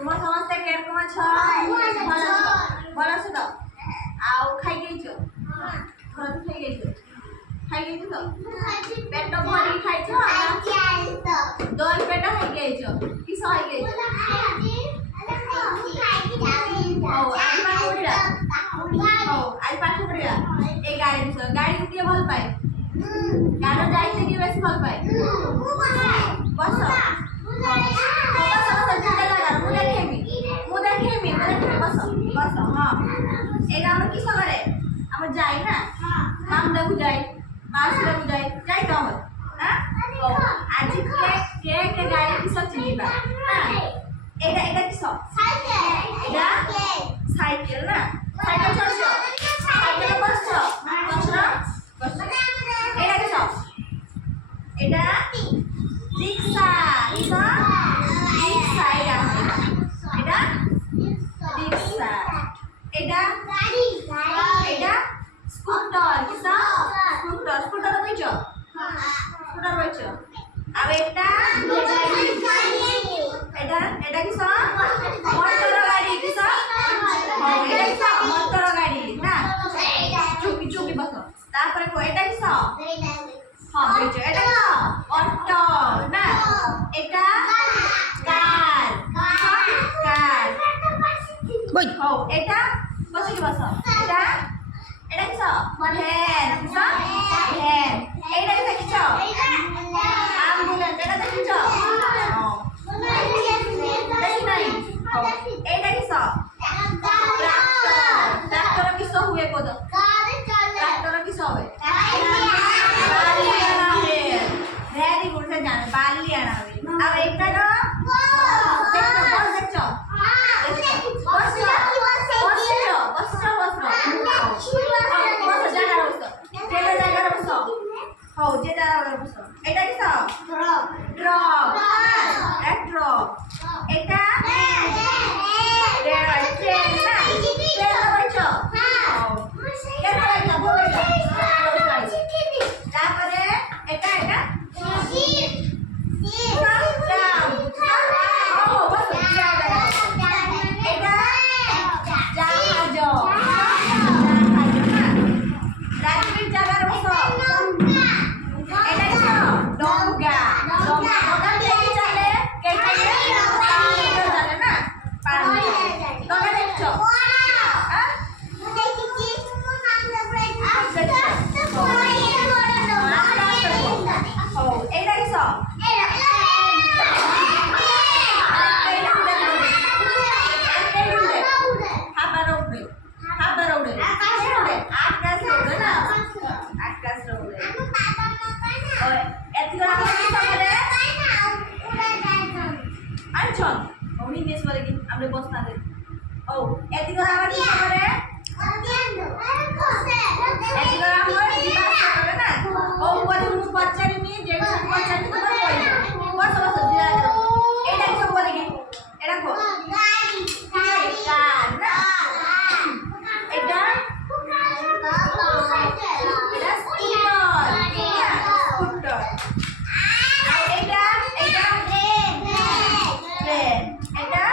তোমার সমস্ত কেরকম আছো? ভালো আছো? ভালো আছো তো? আও খাই গেছো? ঘর খাই গেছো? খাই গেছো তো? পেট ভরি খাইছো? দল পেট খাই গেছো? কিস খাই গেছো? আজ পাঠ পড়িয়া এই গাড়ি দিছো গাড়ি দিয়ে ভাল পাই গাড়ি যাইতে গিয়ে বেশি ভাল পাই বসো বসো হ্যাঁ এটা আমরা কিস করে আমরা যাই না মামদা বুঝাই মাসিরা বুঝাই যাই তো আমরা হ্যাঁ ও আজ কে কে গাড়ি কিস চিনিবা হ্যাঁ এটা এটা কিস এটা সাইকেল না সাইকেল চড়ছো সাইকেলে বসছো বসো বসো এটা কিস এটা রিক্সা রিক্সা রিক্সা এটা রিক্সা এটা গাড়ি এটা স্কুটার কিসা স্কুটার স্কুটার বইছো স্কুটার বইছো আর এটা এটা এটা কিসা মোটর গাড়ি কিসা এটা কিসা মোটর গাড়ি না চুপি চুপি বসো তারপরে কো এটা কিসা হ্যাঁ বইছো এটা কিসা অটো না এটা কার কার বই ও এটা বসে কি বসো এটা এটা কিসা ভ্যান কিসা ভ্যান এইটা কিসা কিসা অ্যাম্বুলেন্স এটা দেখিছো দেখি নাই এইটা কিসা ট্রাক্টর কিসা হুয়ে কত ট্রাক্টর কিসা হবে বালি আনাবে ভেরি গুড সে জানে বালি আনাবে আর এইটা না দেখছো বস দেখছো এটা কি সব ড্রপ ড্রপ ড্রপ এটা ট্রেন না ট্রেন বলছো তারপরে এটা এটা আমরা বসনা দে ও এদিকে আবার কি করে এদিকে আমরা দিবা করে না ও বলে মুখ বাচ্চারে নিয়ে যে বাচ্চারে তোমার কই বস বস দিয়া এটা কি বলে কি এটা কো গাড়ি কার না এটা এটা স্কুটার আর এটা এটা ট্রেন এটা